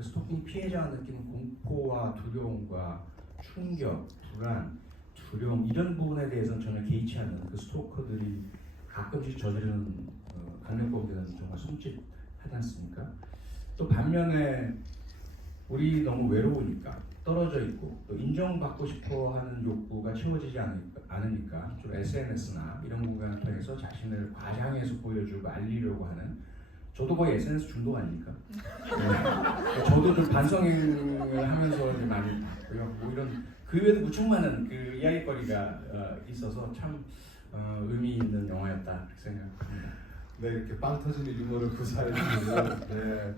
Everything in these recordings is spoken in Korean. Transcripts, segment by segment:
그 스토킹 피해자가 느끼는 공포와 두려움과 충격, 불안, 두려움 이런 부분에 대해서는 전혀 개의치 않는 그 스토커들이 가끔씩 저지르는 강력범죄는 정말 손짓하지 않습니까? 또 반면에 우리 너무 외로우니까 떨어져 있고 또 인정받고 싶어하는 욕구가 채워지지 않으니까 좀 SNS나 이런 공간을 통해서 자신을 과장해서 보여주고 알리려고 하는 저도 거의 SNS 중독 아닙니까? 네. 저도 좀 반성을 하면서 이제 많이 봤고요. 뭐 이런 그 외에도 무척 많은 그 이야기거리가 있어서 참 의미 있는 영화였다 생각합니다. 네, 이렇게 빵 터지는 유머를 구사해 주시고, 네.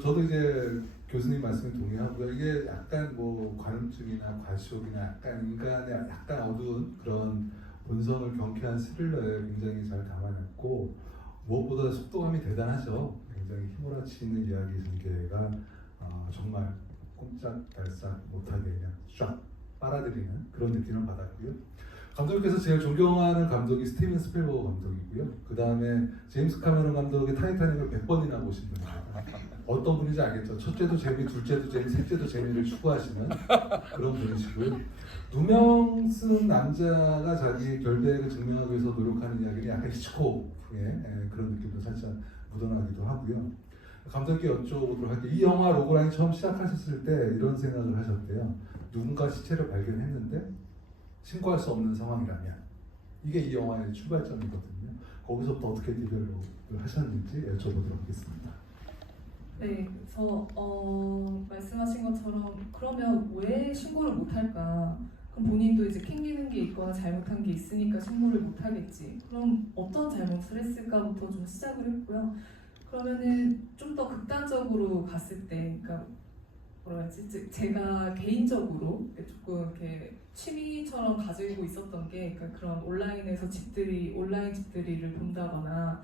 저도 이제 교수님 말씀에 동의하고요. 이게 약간 뭐 관음증이나 과시욕이나 약간 인간의 약간 어두운 그런 본성을 경쾌한 스릴러에 굉장히 잘 담아냈고, 무엇보다 속도감이 대단하죠. 굉장히 휘몰아치는 이야기 전개가 정말 꼼짝달싹 못하게 그냥 쫙 빨아들이는 그런 느낌을 받았고요. 감독님께서 제일 존경하는 감독이 스티븐 스필버그 감독이고요. 그 다음에 제임스 카메론 감독의 타이타닉을 100번이나 보신 분입니다. 어떤 분인지 알겠죠? 첫째도 재미, 둘째도 재미, 셋째도 재미를 추구하시는 그런 분이시고요. 누명 쓴 남자가 자기 결백을 증명하기 위해서 노력하는 이야기는 약간 히치콕의 그런 느낌도 살짝 묻어나기도 하고요. 감독님께 여쭤보도록 할게요. 이 영화 로그라인 처음 시작하셨을 때 이런 생각을 하셨대요. 누군가 시체를 발견했는데 신고할 수 없는 상황이라면 이게 이 영화의 출발점이거든요. 거기서부터 어떻게 디벨롭을 하셨는지 여쭤보도록 하겠습니다. 네, 그래서 말씀하신 것처럼 그러면 왜 신고를 못할까? 그럼 본인도 이제 캥기는 게 있거나 잘못한 게 있으니까 신고를 못하겠지. 그럼 어떤 잘못을 했을까부터 좀 시작을 했고요. 그러면은 좀 더 극단적으로 갔을 때, 그러니까 뭐라 해야지? 제가 개인적으로 조금 이렇게 취미처럼 가지고 있었던 게, 그러니까 그런 온라인 집들이를 본다거나,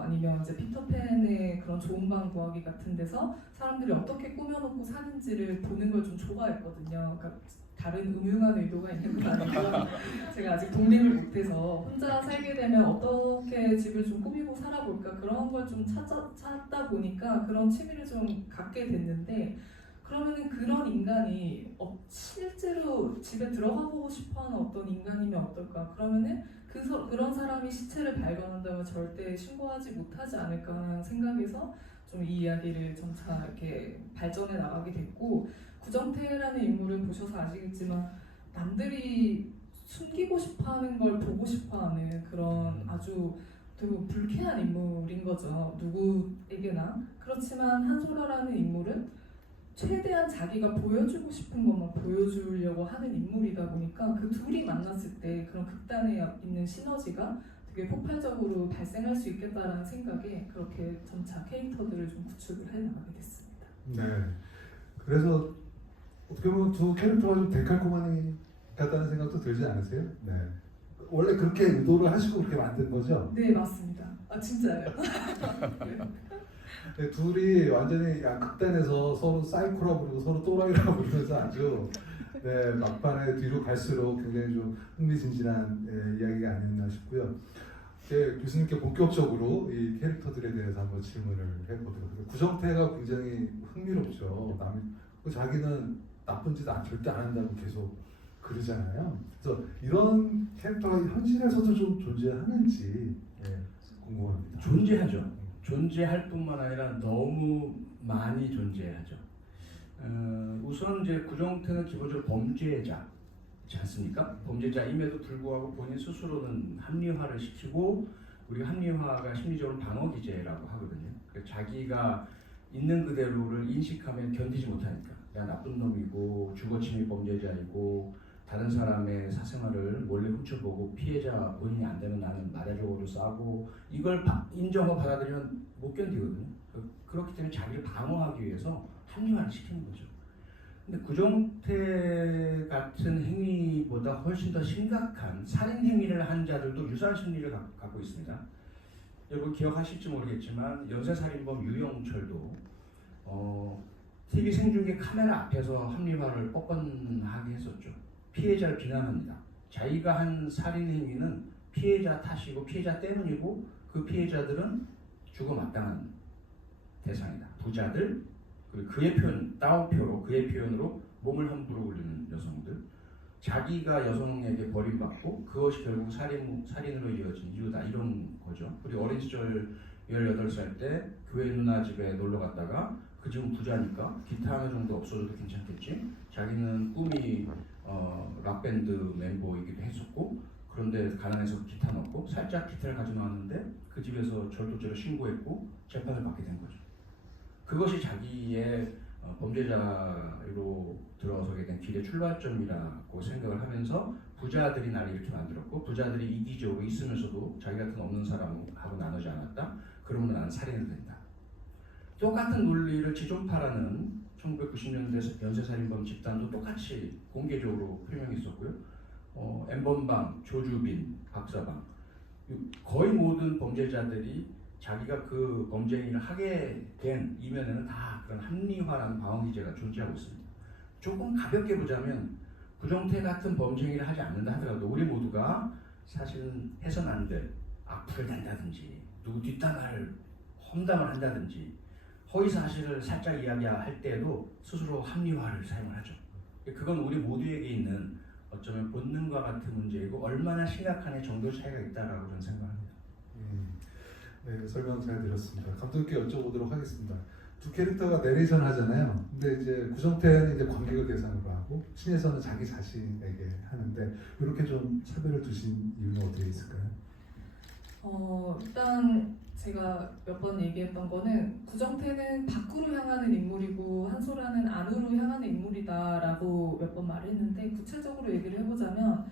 아니면 이제 피터팬의 그런 좋은 방 구하기 같은 데서 사람들이 어떻게 꾸며놓고 사는지를 보는 걸 좀 좋아했거든요. 그러니까 다른 음흉한 의도가 있는 건 아니고 제가 아직 독립을 못해서 혼자 살게 되면 어떻게 집을 좀 꾸미고 살아볼까 그런 걸 좀 찾다 보니까 그런 취미를 좀 갖게 됐는데, 그러면은 그런 인간이 실제로 집에 들어가보고 싶어하는 어떤 인간이면 어떨까? 그러면은 그런 사람이 시체를 발견한다면 절대 신고하지 못하지 않을까 하는 생각에서 좀 이 이야기를 점차 이렇게 발전해 나가게 됐고, 구정태라는 인물을 보셔서 아시겠지만 남들이 숨기고 싶어하는 걸 보고 싶어하는 그런 아주 되게 불쾌한 인물인 거죠. 누구에게나. 그렇지만 한소라라는 인물은 최대한 자기가 보여주고 싶은 것만 보여주려고 하는 인물이다 보니까 그 둘이 만났을 때 그런 극단에 있는 시너지가 되게 폭발적으로 발생할 수 있겠다라는 생각에 그렇게 점차 캐릭터들을 좀 구축을 해나가게 됐습니다. 네. 그래서 어떻게 보면 두 캐릭터가 좀 데칼코마니 같다는 생각도 들지 않으세요? 네. 원래 그렇게 의도를 하시고 그렇게 만든 거죠? 네, 맞습니다. 아, 진짜예요. 네, 둘이 완전히 극단에서 서로 사이코라고 부르고 서로 또라이라고 부르면서 아주 막판에 뒤로 갈수록 굉장히 좀 흥미진진한 이야기가 아니었나 싶고요. 교수님께 본격적으로 이 캐릭터들에 대해서 한번 질문을 해보도록 하겠습니다. 구정태가 굉장히 흥미롭죠. 자기는 나쁜 짓 절대 안 한다고 계속 그러잖아요. 그래서 이런 캐릭터가 현실에서도 좀 존재하는지 궁금합니다. 존재하죠. 존재할 뿐만 아니라 너무 많이 존재하죠. 우선 이제 구정태는 기본적으로 범죄자지 않습니까? 범죄자임에도 불구하고 본인 스스로는 합리화를 시키고, 우리가 합리화가 심리적으로 방어기제라고 하거든요. 자기가 있는 그대로를 인식하면 견디지 못하니까 야 나쁜 놈이고 주거침입 범죄자이고 다른 사람의 사생활을 몰래 훔쳐보고 피해자 본인이 안 되면 나는 마대적으로 싸고 이걸 인정하고 받아들이면 못 견디거든요. 그렇기 때문에 자기를 방어하기 위해서 합리화를 시키는 거죠. 근데 구정태 같은 행위보다 훨씬 더 심각한 살인 행위를 한 자들도 유사한 심리를 갖고 있습니다. 여러분 기억하실지 모르겠지만 연쇄살인범 유영철도 TV 생중계 카메라 앞에서 합리화를 뻔뻔하게 했었죠. 피해자를 비난합니다. 자기가 한 살인 행위는 피해자 탓이고 피해자 때문이고 그 피해자들은 죽어 마땅한 대상이다. 부자들, 그리고 그의 표현, 따옴표로 그의 표현으로 몸을 함부로 굴리는 여성들, 자기가 여성에게 버림받고 그것이 결국 살인으로 이어진 이유다, 이런 거죠. 우리 어린 시절 18살 때 교회 누나 집에 놀러 갔다가 그 집은 부자니까 기타 하나 정도 없어져도 괜찮겠지. 자기는 꿈이 락밴드 멤버이기도 했었고, 그런데 가난해서 기타 넣고 살짝 기타를 가지고 나왔는데 그 집에서 절도죄로 신고했고 재판을 받게 된 거죠. 그것이 자기의 범죄자로 들어서게 된 길의 출발점이라고 생각을 하면서 부자들이 나를 이렇게 만들었고, 부자들이 이기적으로 있으면서도 자기 같은 없는 사람하고 나누지 않았다. 그러면 나는 살인을 된다. 똑같은 논리를 지존파라는 1990년대 연쇄살인범 집단도 똑같이 공개적으로 표명했었고요. 엠번방, 조주빈, 박사방, 거의 모든 범죄자들이 자기가 그 범죄 행위를 하게 된 이면에는 다 그런 합리화라는 방어기제가 존재하고 있습니다. 조금 가볍게 보자면 구정태 같은 범죄 행위를 하지 않는다 하더라도 우리 모두가 사실은 해서는 안 될 악플을 단다든지 누구 뒷담화를 험담을 한다든지 허위 사실을 살짝 이야기할 때에도 스스로 합리화를 사용을 하죠. 그건 우리 모두에게 있는 어쩌면 본능과 같은 문제이고 얼마나 심각한 정도 차이가 있다라고 저는 생각합니다. 네, 설명 잘 들었습니다. 감독님께 여쭤보도록 하겠습니다. 두 캐릭터가 내레이션 하잖아요. 근데 이제 구정태는 이제 관객을 대상으로 하고 신혜선은 자기 자신에게 하는데 이렇게 좀 차별을 두신 이유는 어떻게 있을까요? 일단 제가 몇 번 얘기했던 거는 구정태는 밖으로 향하는 인물이고 한소라는 안으로 향하는 인물이다라고 몇 번 말했는데, 구체적으로 얘기를 해보자면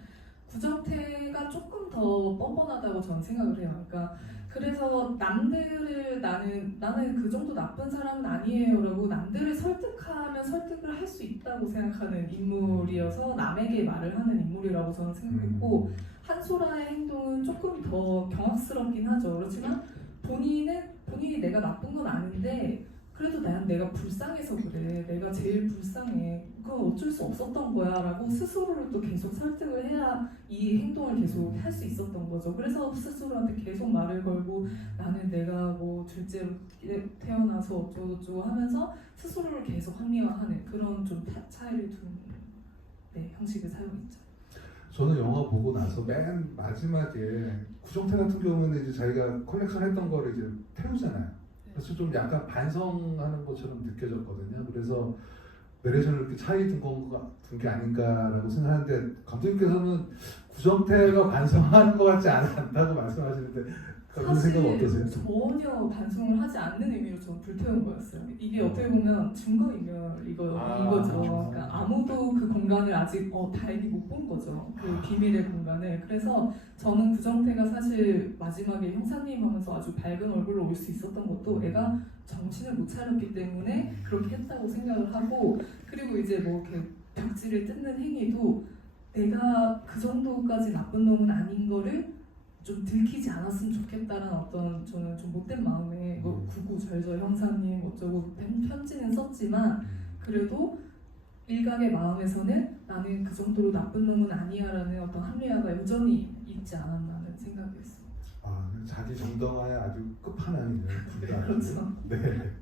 구정태가 조금 더 뻔뻔하다고 저는 생각을 해요. 그러니까 그래서 남들을 나는 그 정도 나쁜 사람은 아니에요라고 남들을 설득하면 설득을 할 수 있다고 생각하는 인물이어서 남에게 말을 하는 인물이라고 저는 생각했고, 한소라의 행동은 조금 더 경악스럽긴 하죠. 그렇지만 본인이 내가 나쁜 건 아닌데 그래도 내가 불쌍해서 그래. 내가 제일 불쌍해. 그건 어쩔 수 없었던 거야 라고 스스로를 또 계속 설득을 해야 이 행동을 계속 할 수 있었던 거죠. 그래서 스스로한테 계속 말을 걸고 나는 내가 뭐 둘째로 태어나서 어쩌고저쩌고 하면서 스스로를 계속 합리화하는 그런 좀 차이를 둔 형식을 사용했죠. 저는 영화 보고 나서 맨 마지막에 구정태 같은 경우는 이제 자기가 컬렉션했던 거를 이제 태우잖아요. 그래서 좀 약간 반성하는 것처럼 느껴졌거든요. 그래서 내레이션을 이렇게 차이 둔 게 아닌가라고 생각하는데, 감독님께서는 구정태가 반성하는 것 같지 않다고 말씀하시는데 그런 생각 어떠세요? 전혀 반성을 하지 않는 의미로 저 불태운 거였어요. 이게 어떻게 보면 증거인멸인 거죠. 그러니까 아무도 그 공간을 아직 다행히 못 본 거죠. 그 비밀의 공간을. 그래서 저는 구정태가 사실 마지막에 형사님 하면서 아주 밝은 얼굴로 올 수 있었던 것도 애가 정신을 못 차렸기 때문에 그렇게 했다고 생각을 하고, 그리고 이제 뭐 이렇게 벽지를 뜯는 행위도 내가 그 정도까지 나쁜 놈은 아닌 거를 좀 들키지 않았으면 좋겠다는 어떤 저는 좀 못된 마음에 뭐 구구절절 형사님 어쩌고 편지는 썼지만 그래도 일각의 마음에서는 나는 그 정도로 나쁜 놈은 아니야라는 어떤 합리화가 여전히 있지 않았나는 생각이 했습니다. 자기 정당화의 아주 끝판왕이네요. 그렇죠. 네.